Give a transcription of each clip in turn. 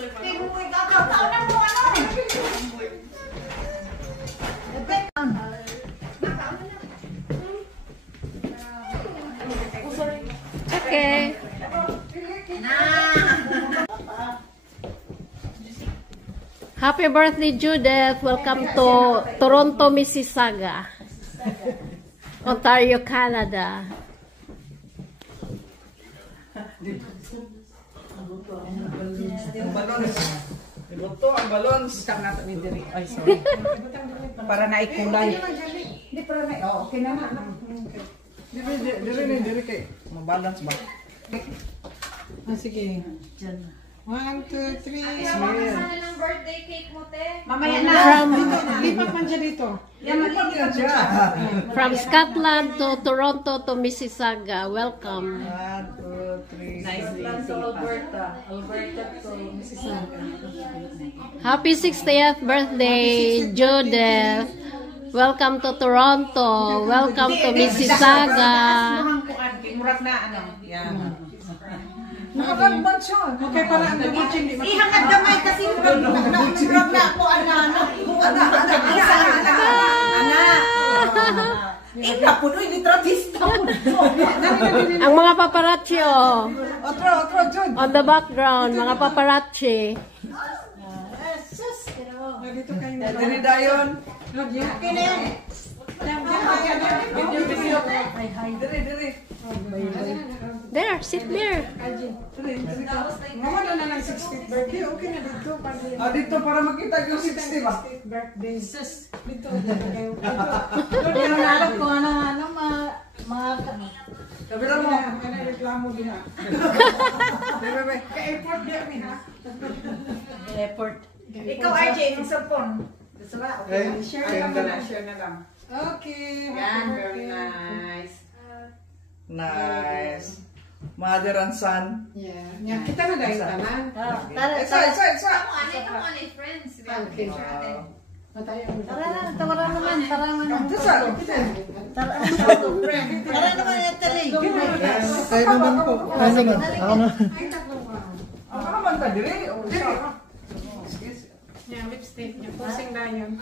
Okay. Happy birthday, Judith. Welcome to Toronto, Mississauga, Ontario, Canada. Ito ang balons. Isang nato ni Diri. Ay, sorry. Para naikulay. Hindi, para na. Oh, okay na na. Diri kay. Mabalance ba? Ah, sige. Diyan. 1, 2, 3. Sana ng birthday cake mo, te. Mamaya na. Lipat man dyan dito. From Scotland to Toronto to Mississauga. Welcome. 1, 2, 3. Nice day to Alberta. Alberta to Mississauga. Happy 60th birthday, Judith. Welcome to Toronto. Welcome to Mississauga. Murag na ano. Yan. Nakagagban siya. Okay, para ang gagawin. Ihangad gamay kasi murag na ako, ana. Ina po doon, litratista po. Ang mga paparazzi, oh. Otro, John. On the background, mga paparazzi. Dito kayo na. Diri dayon. Okay na yan. Diri. There, sit there. Mama na ng 60th birthday. Okay na dito. Dito para makita yung 60 ba? 60th birthday. Sus. Dito. Pero nalap ko, mga... Kabila mo. Ano reklamo din ha? Bebe. Ka-airport din kami ha? Airport. Ikaw, RJ, yung cellphone. Gusto ba? Okay. Share na lang. Okay. Yan, very nice. Nice. Mother and son. Yeah. Yeah. Kita na dahil tanan. Isa. Come on, friends. Okay. Tara naman. Isa. Tara naman yung tali. Tayo naman po. Ako na. Ako naman ka, diri. Yeah, lipstick. Yung pusing na yun.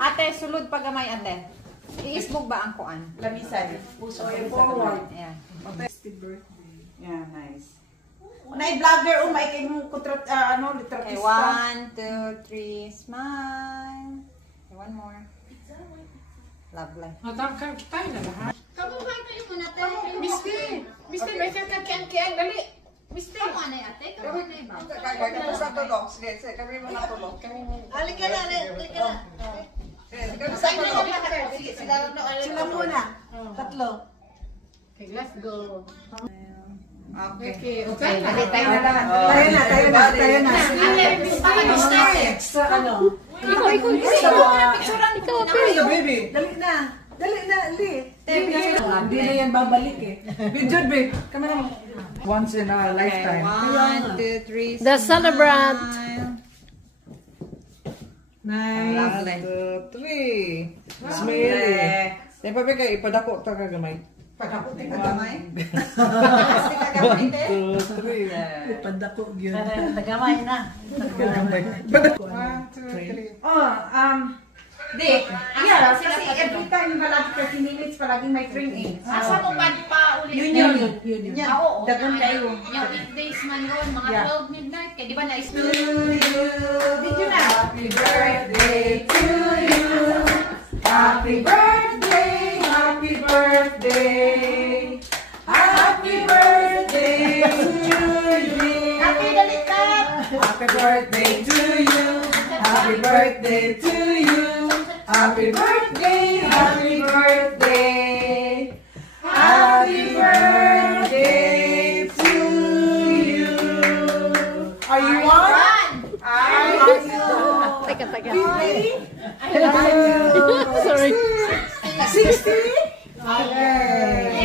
Ate, sulod pagamay, ate. Iisbog ba ang kuan? Lamisan. Puso forward. Ayan. Happy birthday. Yeah, nice. Na-vlogger, maikay mo litratista. 1, 2, 3, smile. Okay, one more. Lovely. Matangkang kita na lahat. Kabuhay kayo muna, ate. Mister, may kiyan. Dali. Mister. Kamu na, ate. Kamu na, iba. Kami sa tulong. Sige, kami mo na tulong. Halika na, halika na. Sila muna. Tatlo. Okay, let's go. Okay. Okay. Tayo na. Extra ano? Ikaw, baby. Dali na, li. Hindi na yan babalik eh. Video, babe. Kami naman. Once in a lifetime. 1, 2, 3, The celebrant. Nice. 1, 2, 3. Smiley. Yan pa ba kayo, ipadako ito kagamay. Padako tayo kagamay. 1, 2, 3. Ipadako yun. Tagamay na. 1, 2, 3. Kasi every time palagi 30 minutes, palagi may train eh. Asa mo pa ulit? Yun. Oo. Dagon kayo. Yung weekdays man yun, mga 12 midnight. Kaya di ba na-school? Video na. Happy birthday to you. Happy birthday. Happy birthday. Happy birthday to you. Happy dalikat. Happy birthday to you. Happy birthday to you. Happy birthday. Happy birthday. Happy birthday to you. Are you on? Are you? Teka. Really? Sorry. 60? Okay.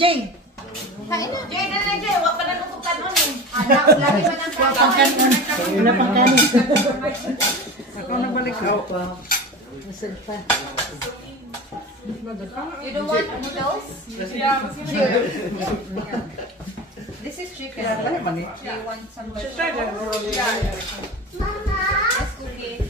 Jay. Jay, wag pa na nutukan mo eh. Anak, lagi pa ng kakain. Wala pang kanin. Ako nagbalik ako. Masad pa. You don't want noodles? This is chicken. Kaya tayo mani. Do you want some Just try to roll it. Yes, cookie.